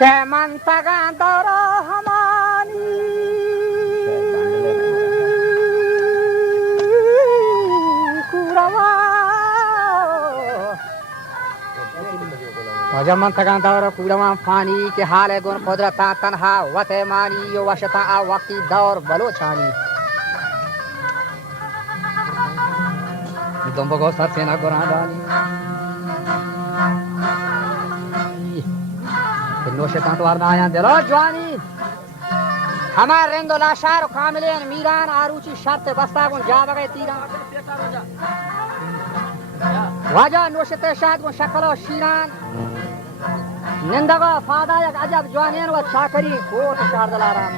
के मन तगा दौरो हमारी कुड़वा मन तगा दौरो कुड़वा पानी के हाल गुण कुदरता तनहा वते मानी यो वशता आ वक्ती दौर बलोचानी दंबगो सत्सेना गुरादानी नौशतां तो आया दिलो जवानी हमार रेंदो लाशार कामिलेन मीरान आरुचि शर्त बस्ता गुन जा बगे तीरा वाजा नौशते शाद गुन शक्लो शीरान निंदगो फादायक अजब जवानेन व चाकरी कोट शारदलाराम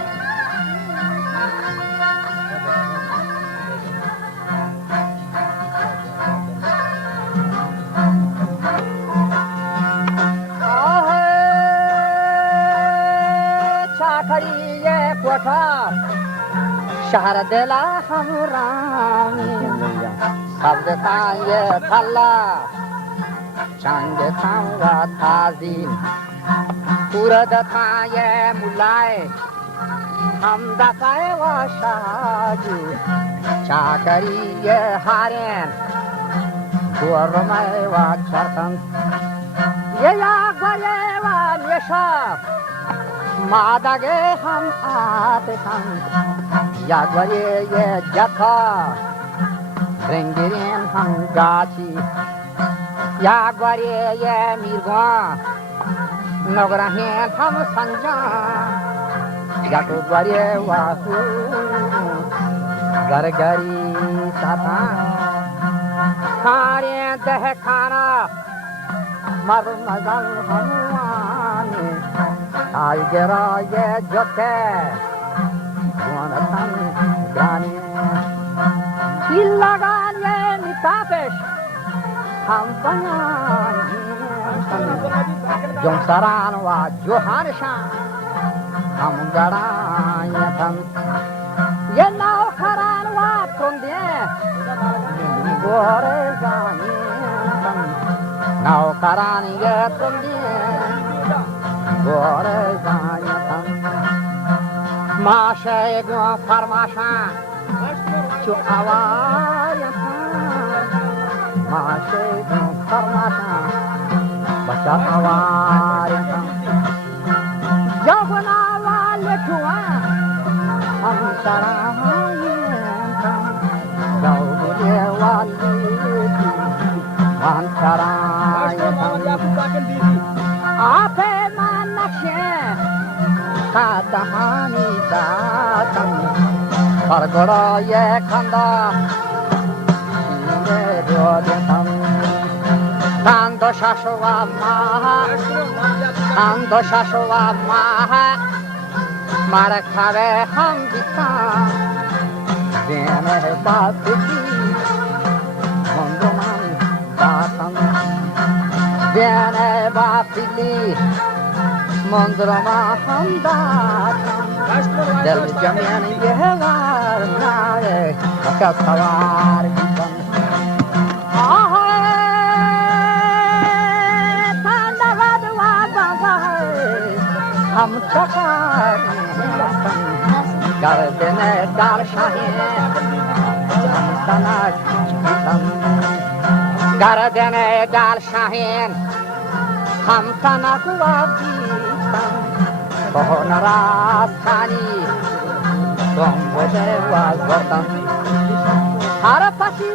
शहर दिला हम रामी शब्द था ये थल्ला चंद था वा थाजी पूरद था ये मुलाय हम दफाए वा शाजू चाकरी ये हारेन गोरमाय वा चरतन ये यागरे वा निशा मादागे हम आते हम यागवरे ये जथा रेंगिरेन हम गाची यागवरे ये मीरगा नगरहेन हम संजा यागवरे वाहु गरगरी साता खारे दह खाना मर मगल हम आने आई गेरा ये जोते गुणतन गाने लगान ये नितापेश हम बयान जों सरान वा जोहान शान हम गड़ाए थम ये नाव खरान वा तुंदे गोरे जाने नाव खरान ये तुंदे गोरे जाने थम माशे गो फरमाशा चु आवार माशे गो फरमाशा बच्चा आवार जबना वाले छुआ हम सराहाए जबने वाले हम सराहाए आपे मानशे कहानी दातम परगड़ा ये खंदा ये रोदतम तांदो शाशवा माहा मार खावे हम बिता देने बात की मंदमान दातम देने बात की मंदरमा हम दातम दिल जमीन ये वार नारे का सवार बितम हम चकार कर देने डाल शाहे हम तनाज कर देने डाल शाहेन हम तनाज बहुत नाराज खानी तुम मुझे वाजवतन हर पसी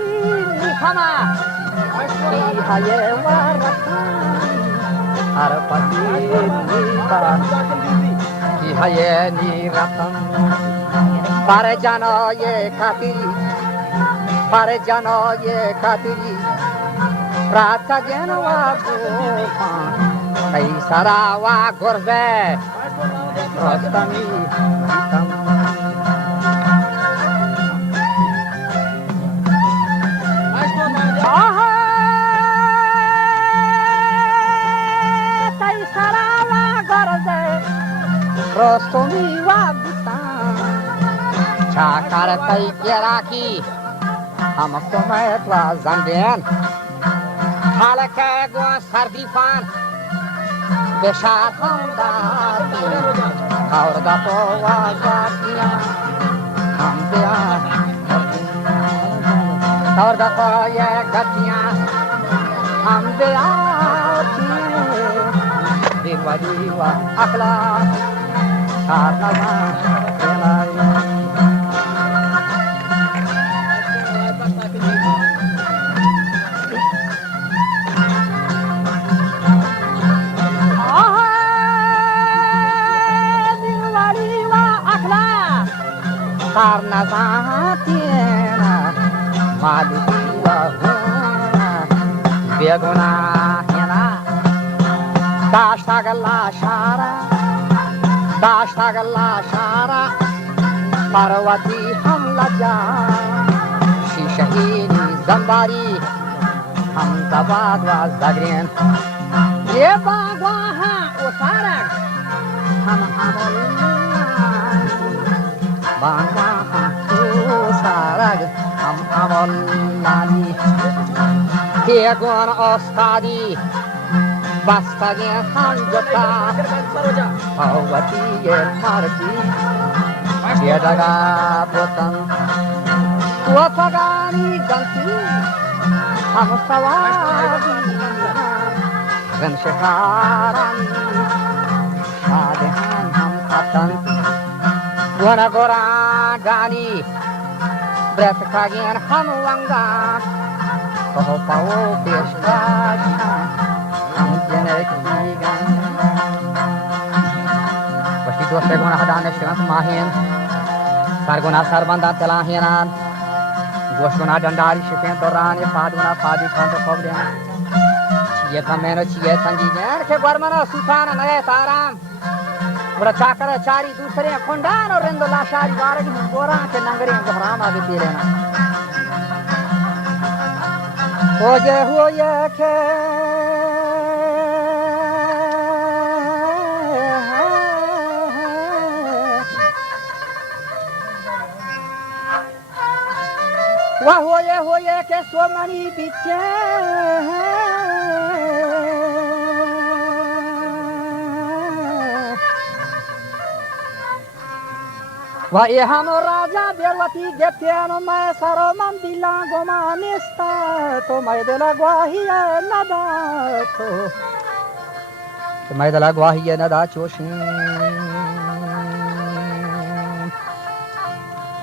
निखमा की है वारतन हर पसी निखमा की है नीरतन पर जानो ये खाती Pare janoye katiri Prata genwa gopa Kai sarawa gorbe Rostami hitam Tai sarawa gorbe Rostami wabitam Chakar tai keraki Hamak tomay twa zambien Halake gwa sardifan Beshar hamdati Kaurda po wazatiya Hamdiya Kaurda po ye gatiya Hamdiya Diwa diwa akla Sarnaza Elai Karna zatiena Malukiwa huna Beguna hena Dashtagala shara Parvati hamlaja Shishahini zambari Ham tabadwa zagrin Ye bagwaha usarak Ham abolina Bagwaha usarak Ham abolani Tegon ostadi Bastagi hanjata Parvati ye marti Yedaga potan Wapagani ganti Ham sawadi Ganshakarani Shadehan ham atan Wana gora gani Breath kagian ham wanga Toho pao peshkasha Ham jenek higan Pasti doste guna hadane shant mahin Sarguna sarbandan telahinan Goshguna dandari shifen toran Faduna fadi kanto kobden Chiye thameno chiye sanjigen Ke barmana sutana naye taram Ura chakara chari dusre khondan Aur rendo lashari varagi gora Ke nangare gohram aage tirena Hoye hoye ke Wah hoye ke somani biche Wah eham raja Berwati geptiano mai saro mandila gomanista To mai dela gwahiya nada To mai dela gwahiya nada choshin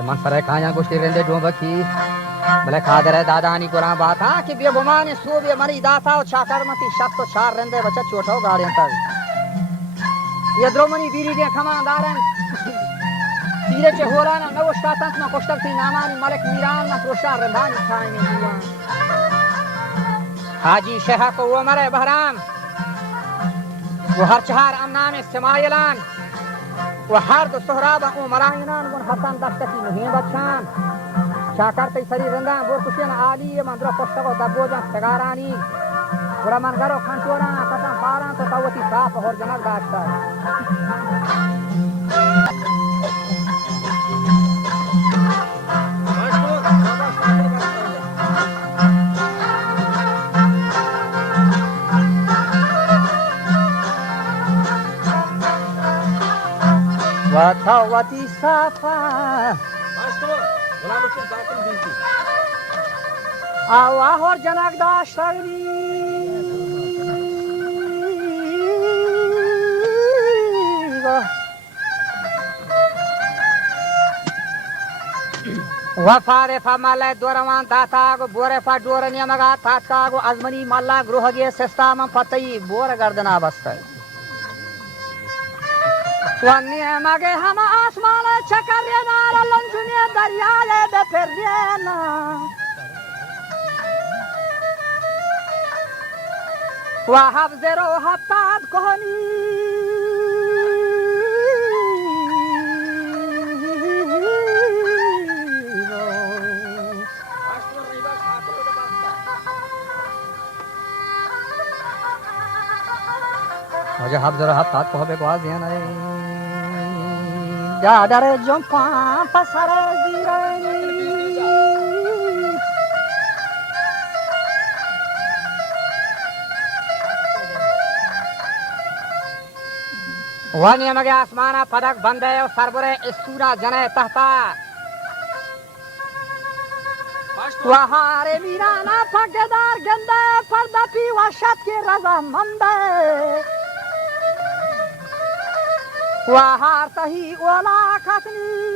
Man sarai kanya goshti rende dombaki Bale khadare dadani koran bata Ki biya gumane subiya mari data O chakarmati shakto char rende bacha chotao gaadiyan tag Ye dromani virige khamandaren Tire che horana na oshtatant na koshtakti namani Malek miran na kroshan rendani khaini diwan Haji sheha ko umare bahram Wo har chahar amnam istimailan Wo har do sohraba umarahinan Gun hatan dashtaki nuhin bachan Shakar tay sari rendan Bor kushen ali mandra koshtago dabbojan segarani Ura man garo khanturan Katan paran to tawati saap hor janak dashtar Watawati safa Awa hor janak dashtagri Wafare fa malay dorawan tatago bore fa doraniya maga tatago azmani malla gruhage sestamam patai bore gardana basta Swanniye mage hama asmane chakarye nara lanchuniye daryaye be perryena وهب زرو هفتاد كهني وجه هب زرو هفتاد كهو بقوازين يا دار جنبان پسر زیرانی وانی مگه آسمانا پدک بنده و سربره استورا جنه تحتا و هاره میرانا پگدار گنده پردپی و شد کی رضا منده و هار تهی اولا کتنی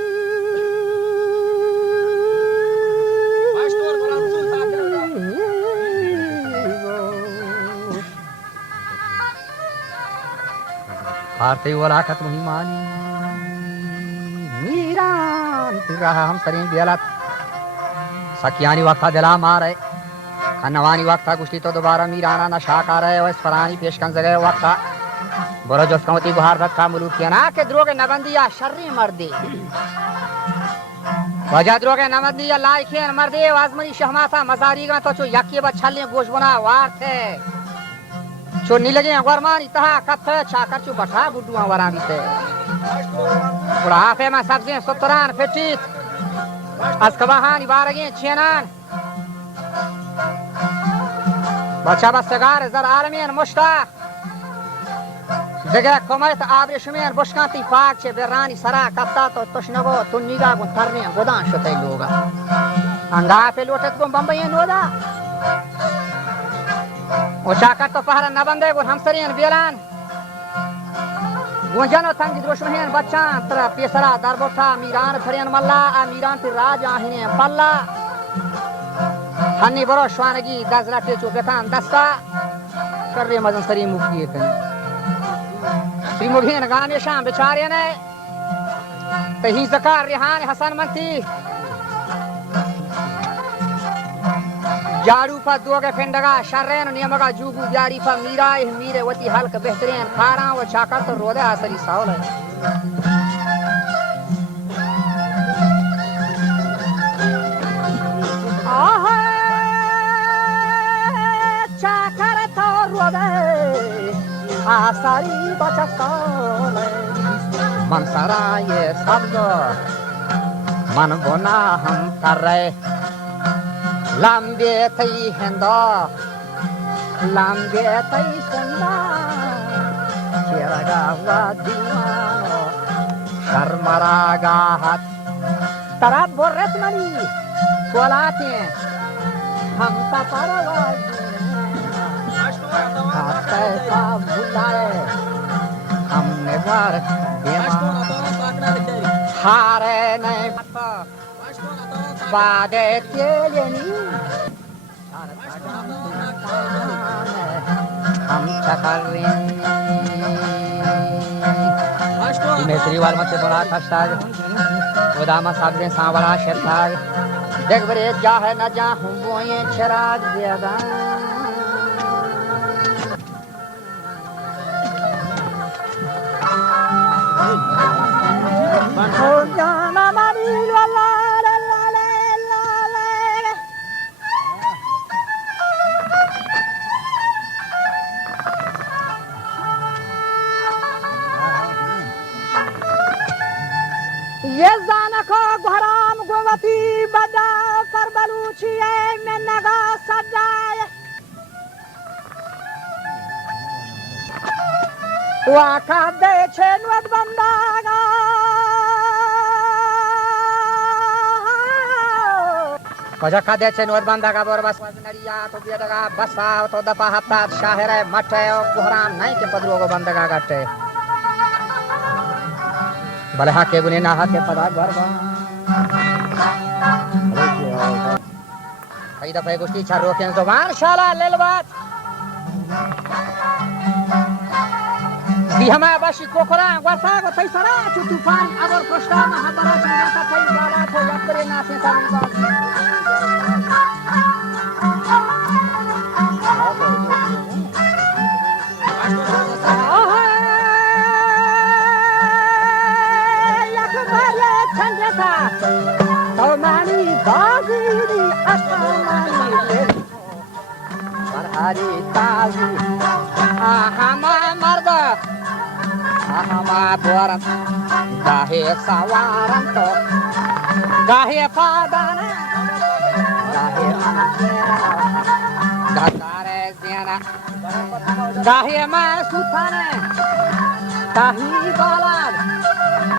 هارتی ولا کت مهمانی میران تیرا هم سرین بیالت سکیانی وقتا دلا مارے خنوانی وقتا گشتی تو دوبارہ میرانا نشا کارے و اسفرانی پیشکن زگے وقتا برو جس کمتی بہار رت کا ملوکیانا کہ دروگ نبندی یا شرری مردی وجہ دروگ نبندی یا لائکین مردی و ازمنی شہماتا مزاری گا تو چو یکی با چھلیں گوش بنا وار تھے چو نہیں لگے غرمانی تہا کت چاکر چو بٹھا بڈوان وران بیتے بڑا پہ ما سبزیں ستران پھٹیت از کباہانی بارگیں چینان بچہ بستگار زر عالمین مشتاق دیگر کمیت آبر شمیر بشکانتی پاک چه برانی سرا کتا تو تشنگو تو نیگا گون ترنین گودان شده لوگا انگا پہ لوٹت گون بمبئین نودا و چاکر تو پہر نبنده گون همسرین بیلان گون جنو تنگی دروشمهین بچان تر پیسرا در بوتا میران پھرین ملا میران تی راج آهینین پلا هنی برو شوانگی دزلتی چو بکان دستا شر مزن سری مفتی کنی سری مبین گانے شام بچارے نے تہی زکار ریحان حسن منتی جارو پا دوگے پھنڈگا شرین نیمگا جوگو بیاری پا میرائے میرے وطی حلق بہترین کھاران و چاکر تو رودے آسری ساول ہے چاکر تو رودے آسری بچا ساول ہے من سرائے سبز من بنا ہم کر رہے لامبے تئی ہندا لامبے تئی سندا چیرگا ہوا دیوانو شرمرا گاہت تراب برت منی کولاتے ہم تا پرواز کیسا بھولائے ہم نے گھر ہارے نہیں بعد تیلنی ہم چکرین میسری والما سے بنا کشتاگ وداما سابزیں سانورا شرکاگ دیکھ برے جا ہے نہ جا ہم بوئیں چراغ زیادہ ہو جانا مریل والا یہ زانکو گھرام گوتی بدا پر بلوچیے میں نگا سجائے واقع دے چھنوت بنداگا وجہ کا دے چھنوت بنداگا بور بس نریا تو بیدگا بسا تو دپا ہفتاد شاہر مٹے اور گھرام نہیں کہ پدرو کو بندگا گٹے بلے ہاں کے گنے نہ ہاں کے پدا گھر با کئی دفعہ گشتی چھا روکیں زبان شالا لیلوات دی ہمیں باشی کوکران ورساگ و تیسرا چو توفان اگر کشتان حبرا چنگتا تیز بالا تو یکتر ناسیں سا था तो मानी बाजीरी असामानी हरी ताजी आहामा मर्द आहामा बोरन गाहे सवारन तो गाहे फादाना गाहे गारे जेना गाहे मा सुथाने ताही बालाद